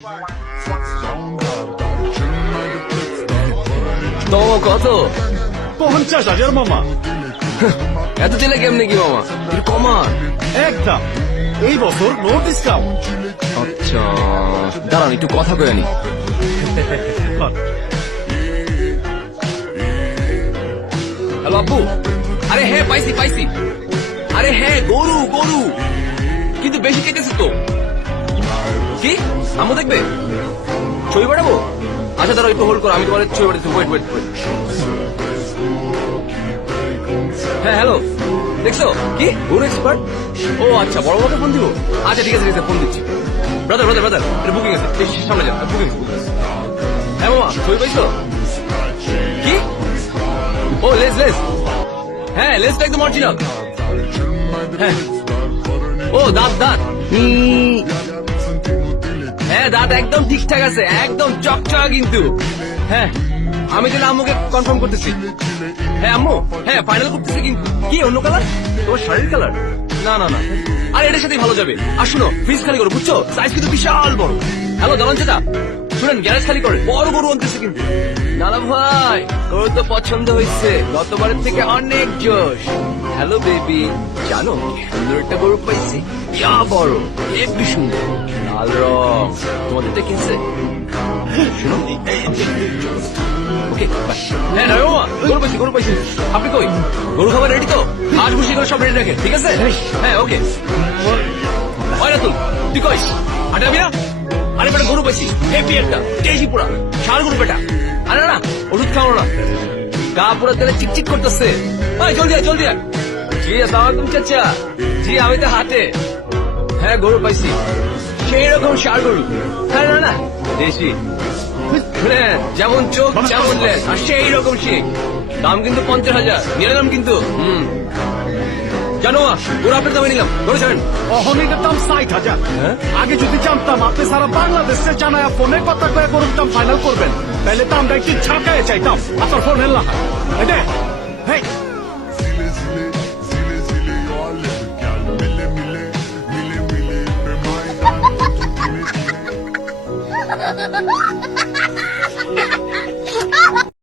তো কত? 50,000 মামা। এত দিলে কেমনে কি মামা? একটু কমান। একদম এই বছর নো ডিসকাউন্ট। আচ্ছা দাঁড়ান একটু কথা কয়ে নি। হ্যালো আব্বু। আরে হ্যাঁ পাইছি পাইছি। আরে হ্যাঁ গরু গরু, কিন্তু বেশি কেটেছে তো। কি আম্মু দেখবে? ছবি পাঠাবো? আচ্ছা দাঁড়াও একটু হোল্ড করো, আমি তোমার ছবি পাঠাচ্ছি। Wait wait wait. হ্যাঁ হ্যালো, দেখছো কি গরু এক্সপার্ট? ও আচ্ছা বড় বড় ফোন দিব। আচ্ছা ঠিক আছে ঠিক আছে, ফোন দিচ্ছি। ব্রাদার ব্রাদার ব্রাদার, এটা বুকিং আছে, সামনে যান। বুকিং। হ্যাঁ মামা ছবি পাইছো? কি? ও লেস লেস, হ্যাঁ লেসটা একদম অরিজিনাল। হ্যাঁ ও দাঁত দাঁত, হ্যাঁ দাঁত একদম ঠিকঠাক আছে, একদম চকচকা কিন্তু। হ্যাঁ আমি তাহলে আম্মুকে কনফার্ম করতেছি। হ্যাঁ আম্মু, হ্যাঁ ফাইনাল করতেছি। কিন্তু কি অন্য কালার? তোমার শাড়ির কালার? না না না, আর এটার সাথেই ভালো যাবে। আর শুনো ফ্রিজ খালি করো, বুঝছো? সাইজ কিন্তু বিশাল বড়। হ্যালো দালান চেতা, শুনেন গ্যারেজ খালি করে বড় গরু আনতেছে কিন্তু। নানা ভাই গরু তো পছন্দ হয়েছে, গতবারের থেকে অনেক জোশ। হ্যালো বেবি, জানো কি সুন্দর একটা গরু পাইছি, ইয়া বড়, একটু সুন্দর, লাল রং। তোমাদের দেখেছে? শুনো ওকে হ্যাঁ না মামা, গরু পাইছি গরু পাইছি। আপনি কই? গরু খাবার রেডি তো? আজ বসে করে সব রেডি রাখেন, ঠিক আছে? হ্যাঁ ওকে। ওই রাতুল তুই কইস আরে আমি না, আরে বেটা গরু পাইছি হেপি একটা তেজি পুরা ষাঁড় গরু বেটা। আরে না ওষুধ খাওয়ানো না, গা পুরো তেলে চিকচিক করতেছে। ওই জলদি আয় জলদি আয়। জি আসসালামাইকুম চাচা। জি আমি তো হাতে। হ্যাঁ গরু পাইছি, সেই রকম ষাঁড় গরু। হ্যাঁ না না দেশি, যেমন চোখ যেমন লেজ, আর সেই রকম শিখ। দাম কিন্তু 50,000 নিয়ে নিলাম কিন্তু। জানো ওরা আপনার দামে নিলাম, ধরে ছাড়েন। অহনিকের দাম 60,000। আগে যদি জানতাম আপনি সারা বাংলাদেশে জানায় ফোনে কথা কয়ে গরুর দাম ফাইনাল করবেন, তাহলে দামটা একটু ছাকায় চাইতাম। আপনার ফোন এলা এটা হেই Ha ha ha ha!